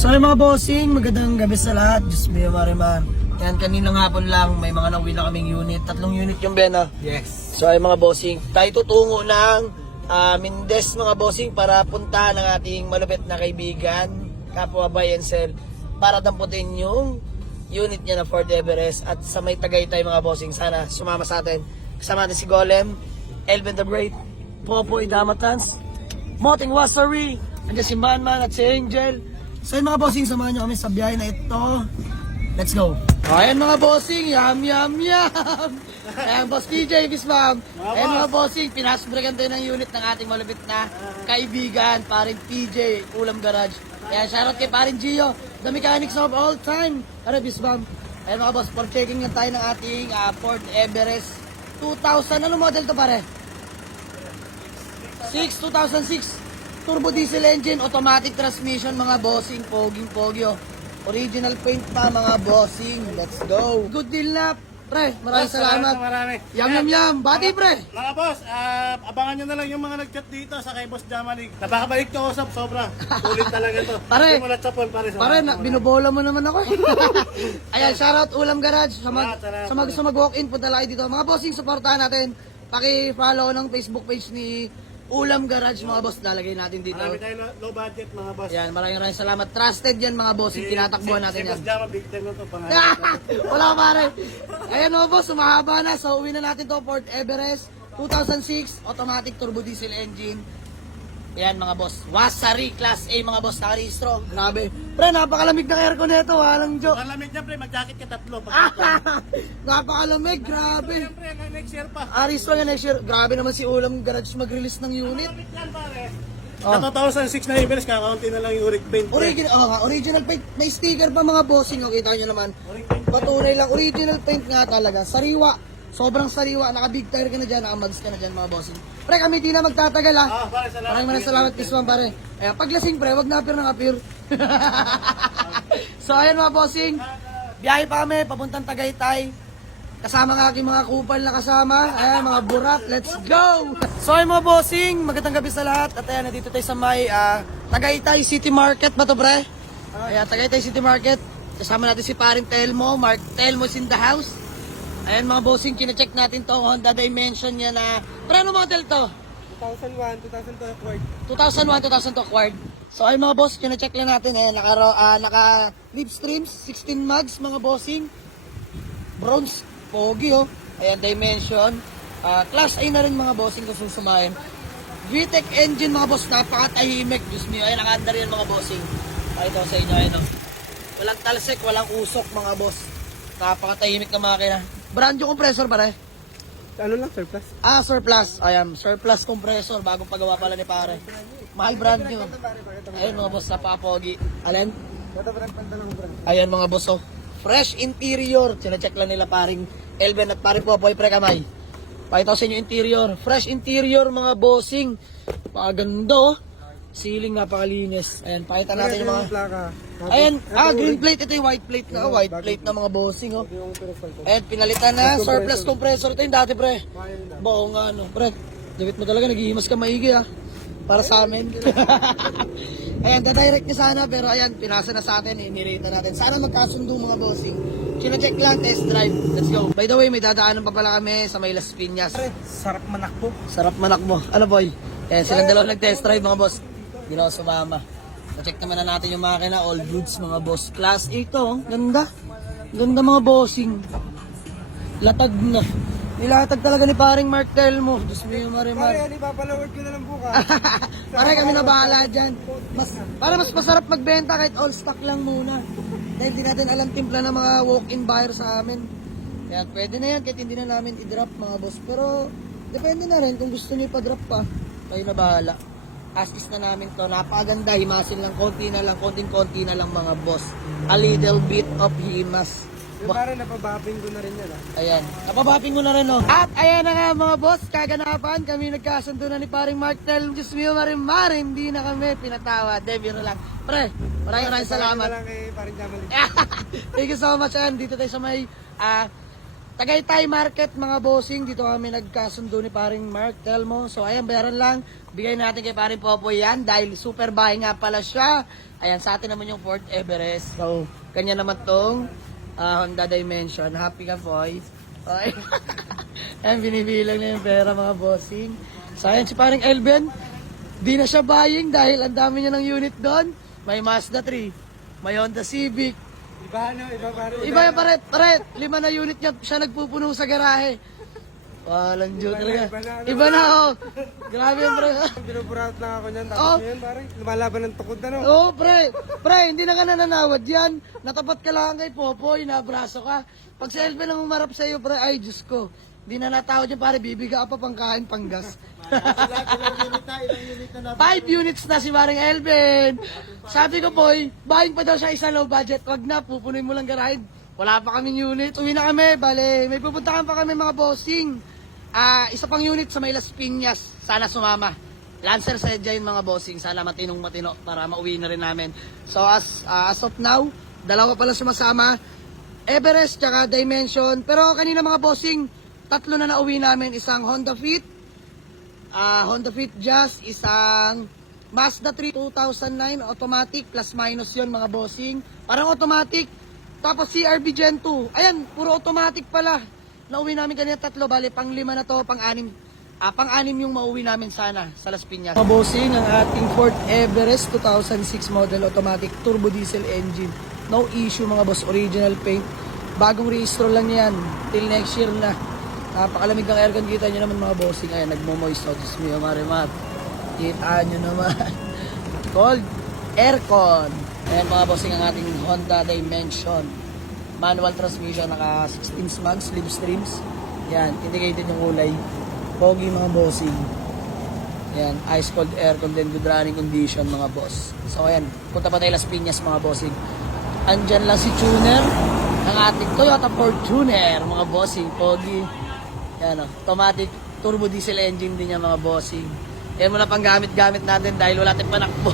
So yung mga bossing, magandang gabi sa lahat. Diyos mo yung marimar. Yan, kaninang hapon lang, may mga nauwi na kaming unit. 3 unit yung Bena. Yes. So ay mga bossing, tayo tutungo ng Mindes mga bossing para puntahan ang ating malupit na kaibigan, kapwa buy and sell, para damputin yung unit niya na Fort Everest at sa may Tagaytay mga bossing. Sana sumama sa atin. Kasama natin si Golem, Elvin the Great, Popoy Damatans, Moting Wasari, andiyan si Manman at si Angel. So yun mga bossing, samahan nyo kami sa biyahe na ito. Let's go! Ayan mga bossing, yum yum yum! Ayan boss PJ, Bismam. Ayan mga bossing, pinasbreakan tayo ng unit ng ating malupit na kaibigan, parin PJ, Ulam Garage. Ayan, shoutout kay parin Gio, the mechanics of all time. Tara Bismam. Ayan mga boss, for checking lang tayo ng ating Ford Everest 2000, ano model to pare? 2006 turbo diesel engine, automatic transmission mga bossing, poging-pogi oh. Original paint pa mga bossing. Let's go. Good deal na, pre. Maraming salamat. Marami. Yam. Bati, pre. Mga boss, abangan nyo na lang yung mga nag-chat dito sa kay Boss Jamalig. Napakabalik to usap, sobra. Ulit talaga to. Pare. Hindi mo na-chapon, pare. Binubola mo naman ako. Ayan, shoutout Ulam Garage. Sa mag-walk-in, punta lang kayo dito. Mga bossing, supportahan natin. Paki-follow ng Facebook page ni Ulam Garage mga boss, lalagay natin dito. Marami tayo low budget mga boss. Yan, maraming salamat. Trusted yan mga boss, tinatakbuhan natin yan. Si Boss Jama, big time na to. Pangalan. Wala pare. Ayan o boss, sumahaba na. So uwi na natin to, Fort Everest 2006, automatic turbo diesel engine. Ayan mga boss, Wasari Class A mga boss, nakarehistro. Grabe. Pre, napakalamig ng aircon nito, walang joke. Ang lamig niya pre, mag-jacket ka 3. Napakalamig, grabe. Siyempre, next year pa. Aristro nga next year. Grabe naman si Ulam Garage mag-release ng unit. Lamig yan pare. Oh. Sa 2006 na Everest, kakaunti na lang yung uric paint pre. Original paint. May sticker pa mga bossing. O, kita nyo naman. Patunay lang. Original paint nga talaga. Sariwa. Sobrang sariwa. Naka-big tire ka na dyan. Naka-mags ka na dyan mga bossing. Pre, kami di na magtatagal ha. Pare, salamat. Maraming salamat Kiswan pare. Ayan, paglasing pre, wag na appear ng appear. So ayan mga bossing. Biyahe pa kami. Papuntang Tagaytay. Kasama ng aking mga kupal na kasama. Ayan, mga burat. Let's go! So ayun mga bossing, magandang gabi sa lahat. At ayan, nandito tayo sa may Tagaytay City Market ba to, pre? Ayan, Tagaytay City Market. Kasama natin si paring Telmo. Mark Telmo is in the house. Ayan mga bossing, kina-check natin to Honda Dimension niya na... Pre, ano model to? 2001, 2002 acquired. 2001, 2002 acquired. So ayun mga boss, kina-check lang natin. Ayan, naka lip streams, 16 mags mga bossing. Bronze. Pogi oh. Ayan, Dimension. Class A na rin mga bossing kung susumahin. VTEC engine mga boss, napakatahimik. Diyos mo, ayan, naka-under yan mga bossing. Pakita ko sa inyo, ayan oh. Walang talsik, walang usok mga boss. Napakatahimik na makina. Brand new compressor pare. Ano lang, surplus? Surplus. Ayan, surplus compressor. Bagong pagawa pala ni pare. Mahal brand new. Ayun mga boss, napaka-pogi. Alin? Ayan mga boss oh. Fresh interior. Sina-check lang nila paring Elven at paring Popoy pre kamay. Pakita ko sa inyo interior. Fresh interior mga bossing. Paganda oh. Ceiling napakalinis. Ayan, pakita natin yung mga... Ayan, green plate. Ito yung white plate na. White plate na mga bossing oh. Ayan, pinalitan na. Surplus compressor. Ito yung dati pre. Buong ano. Pre, David mo talaga. Naghihimas ka maigi ah. Para sa amin. Ayan, dadirect niya sana. Pero ayan, pinasa na sa atin. Inirate na natin. Sana magkasundo mga bossing. China-check lang, test drive. Let's go. By the way, may dadaanan pa pala kami sa may Las Piñas. Sarap manakbo. Sarap manakbo. Ano boy? Ayan, silang dalawa nag-test drive mga boss. Hindi na ako sumama. Check naman na natin yung makina. All goods mga boss. Class A to. Ganda. Ganda mga bossing. Latag na. Nilatag talaga ni paring Mark Telmo. Diyos mo yung marimar. Pare, ipapalaward ko na lang bukas. Pare, kami na bahala dyan. Para mas masarap magbenta kahit all stock lang muna. Dahil hindi natin alam timpla ng mga walk-in buyer sa amin. Kaya pwede na yan kahit hindi na namin i-drop mga boss. Pero depende na rin kung gusto nyo ipa-drop pa. Kayo na bahala. As-is na namin to. Napakaganda. Himasin lang. Konti na lang. Konting-konti na lang mga boss. A little bit of himas. Yung parang napabaping ko na rin yan ah. Ayan. Napabaping ko na rin oh. At ayan na nga mga boss. Kaganapan. Kami nagkasundo na ni paring Martel. Diyos mo marimar. Hindi na kami pinatawa. Debiro lang. Pre, maraming salamat. Maraming kay paring Jamalig. Thank you so much. Ayan. Dito tayo sa may Tagaytay Market mga bossing, dito kami nagkasundo ni paring Mark Telmo. So ayan, bayaran lang. Bigay natin kay paring Popoy yan dahil super bahay nga pala siya. Ayan, sa atin naman yung Fort Everest. So, kanya naman tong Honda Dimension. Happy ka, Poy. Okay. Ayan, binibilang na yung pera mga bossing. So ayan, si paring Elben, di na siya buying dahil ang dami niya ng unit doon. May Mazda 3, may Honda Civic. Iba yung paret. 5 na unit niya siya nagpupuno sa garahe. Walang joke talaga. Iba na, oh. Grabe yung pre. Binuburat lang ako niyan. Tapos yun, pare. Lumalaban ng tukod na, no? Oo, pre. Pre, hindi na ka nananawad yan. Natapat ka lang kay Popoy, nabraso ka. Pag si Elben ang umarap sa iyo, pre, ay, Diyos ko. Hindi na natawad yan, pare. Bibiga ka pa pang kain, pang gas. Ilang unit na 5 units na si Maring Elben. Sabi ko, Poy, buying pa daw siya isang low budget. Wag na, pupunin mo lang garahe. Wala pa kaming unit. Uwi na kami, bale. May pupuntahan pa kami mga bossing. Isa pang unit sa May Las Piñas. Sana sumama. Lancer Sedja yun mga bossing. Sana matino para mauwi na rin namin. So as of now, dalawa pala sumasama. Everest tsaka Dimension. Pero kanina mga bossing, 3 na nauwi namin. Isang Honda Fit, Honda Fit Jazz, isang Mazda 3 2009 automatic plus minus yon mga bossing. Parang automatic. Tapos CRV Gen 2. Ayan, puro automatic pala. Nauwi namin kanina 3, bali pang 5 na to, pang-6. Pang-6 yung mauwi namin sana sa Las Piñas. Mga bossing, ang ating Fort Everest 2006 model automatic turbo diesel engine. No issue mga boss, original paint. Bagong rehistro lang yan. Till next year na. Napakalamig ng aircon, kita nyo naman mga bossing. Ayan, nagmo-moist out. Diyos mo, marimat. Kita nyo naman. Cold aircon. Ayan mga bossing, ang ating Honda Dimension. Manual transmission, naka 16 mags, slipstreams. Yan, indicated yung kulay. Pogi mga bossing. Yan, ice cold aircon din, good running condition mga boss. So ayan, punta pa tayo Las Piñas mga bossing. Andyan lang si Tuner, ang ating Toyota Fortuner mga bossing, pogi. Yan o, automatic turbo diesel engine din yan mga bossing. Yan muna pang gamit-gamit natin dahil wala tayong panakbo.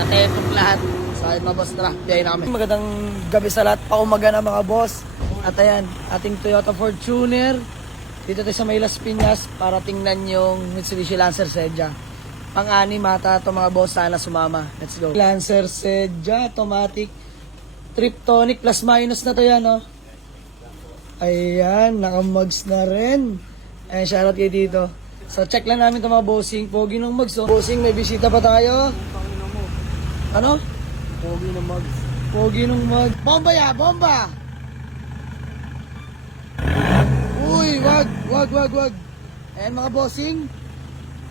Natetong lahat. So ayun mga boss, tara, biyahin na kami. Magandang gabi sa lahat, paumaga na mga boss. At ayan, ating Toyota Fortuner. Dito tayo sa May Las Piñas para tingnan yung Mitsubishi Lancer Sedja. Pang-6 mata ito mga boss, sana sumama. Let's go. Lancer Sedja, automatic. Triptonic plus minus na to yan, no? Ayan, naka-mugs na rin. Ayan, shoutout kayo dito. So, check lang namin ito mga bossing. Pogi ng mugs, oh. Bossing, may bisita pa tayo. Ano? Pogi ng mugs. Pogi ng mug. Bomba ya, bomba! Uy, wag. Ayan mga bossing.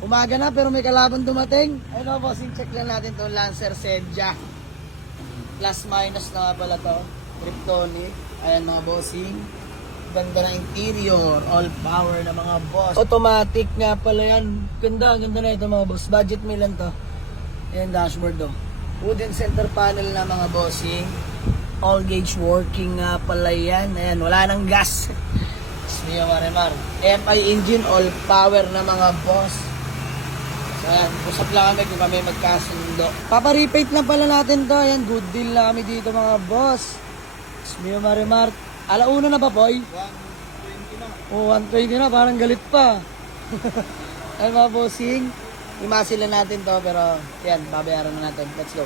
Umaga na pero may kalaban dumating. Ayan mga bossing, check lang natin itong Lancer Sedja. Plus minus na nga pala to. Triptonic. Ayan mga bossing. Ganda na interior. All power na mga boss. Automatic nga pala yan. Ganda na ito mga boss. Budget meal lang to. Ayan dashboard to. Wooden center panel na mga bossing. All gauge working nga pala yan. Ayan, wala nang gas. Mia Marimar. FI engine, all power na mga boss. So ayan, usap lang kami kung kami magkasundo. Paparepate na pala natin to. Ayan, good deal na kami dito mga boss. Mia Marimar. Alauna na ba, boy? 120 na. Oh, 120 na. Parang galit pa. Ayan mga bossing. Imasin lang natin to pero yan, babayaran na natin. Let's go.